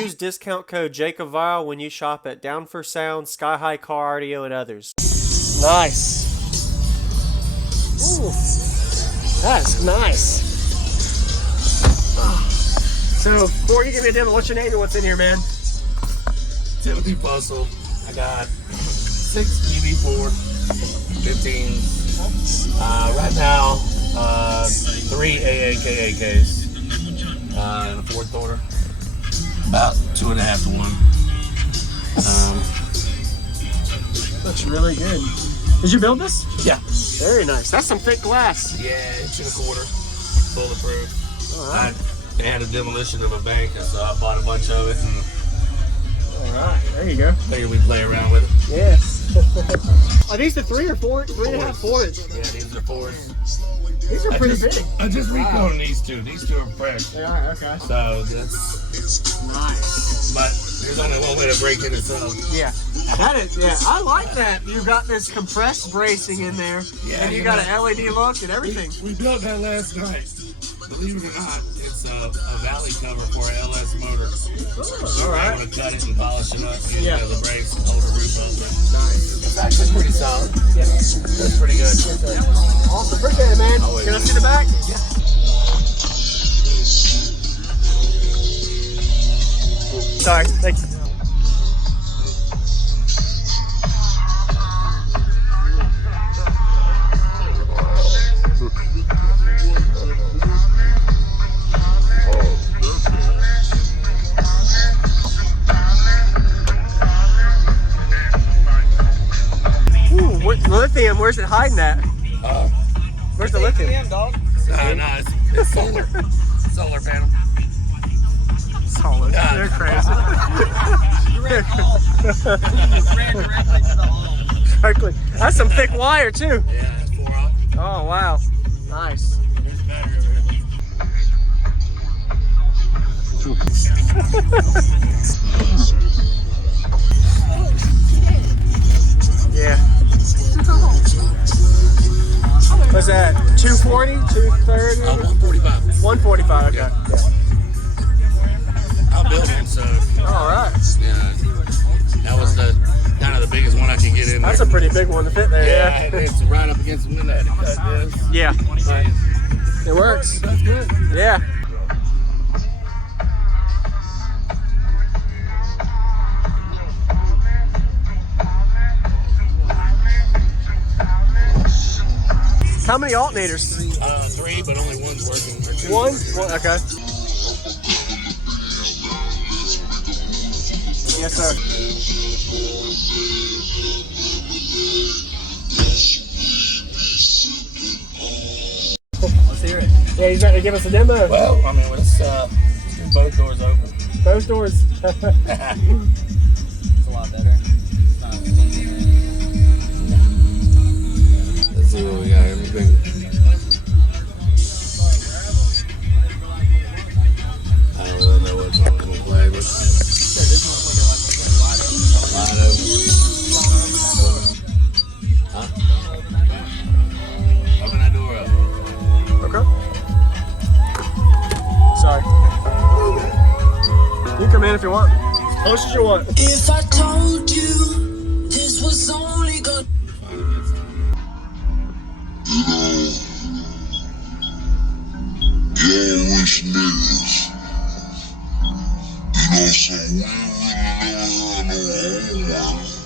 Use discount code JACOBVILE when you shop at Down for Sound, Sky High Car Audio, and others. Nice. Ooh, that's nice. So, before you give me a demo, what's your name and what's in here, man? Timothy Bustle. I got 6 UB4 15s. Right now, 3 AAKAKs in the fourth order. About 2.5 to 1. Looks really good. Did you build this? Yeah. Very nice. That's some thick glass. Yeah, 1.25 inch, bulletproof. All right. I had a demolition of a bank, so I bought a bunch of it. And all right, there you go. figured we'd play around with it. Yeah. Are these the 3 or 4? 3.5, 4 inch. Yeah, these are 4s. These are pretty big. I just recoded these two. These two are fresh. They are, okay. So that's nice. But there's only one way to break it, so. Yeah. That is, yeah, I like that. You got this compressed bracing in there, yeah, and you got an LED look and everything. We built that last night. Believe it or not, it's a valley cover for an LS motor. Oh, all right. We're able to cut it and polish it up, use yeah. it as a brace, hold the roof over. Nice. It's actually pretty solid. Yeah. That's pretty good. Awesome. Appreciate it, man. Can I see the back? Yeah. Sorry. Thank you. Lithium, where's it hiding at? Where's the lithium? Dog. No, it's solar. Solar panel. Solid. They're crazy. Directly. That's some thick wire too. Yeah, that's 4-aught. Oh wow. Nice. There's a battery over Yeah. What's that? 240? 230? 145. 145, okay. Yeah. I'll build one, so. Alright. Yeah. That was the kind of the biggest one I could get in there. That's a pretty big one to fit there. Yeah, it's right up against the window. I had to cut this. Yeah. It works. That's good. Yeah. How many alternators? 3, but only one's working. One? Okay. Yes, sir. Let's hear it. Yeah, he's ready to give us a demo. Well, I mean, let's do both doors open. Both doors. It's a lot better. Let's see what we got. Everything. I don't really know what song we'll play, but wide open. Huh? Open that door up. Okay. Sorry. You come in if you want. As close as you want. If I told you this was only good. Wish niggas. You know, so we really never had no homework.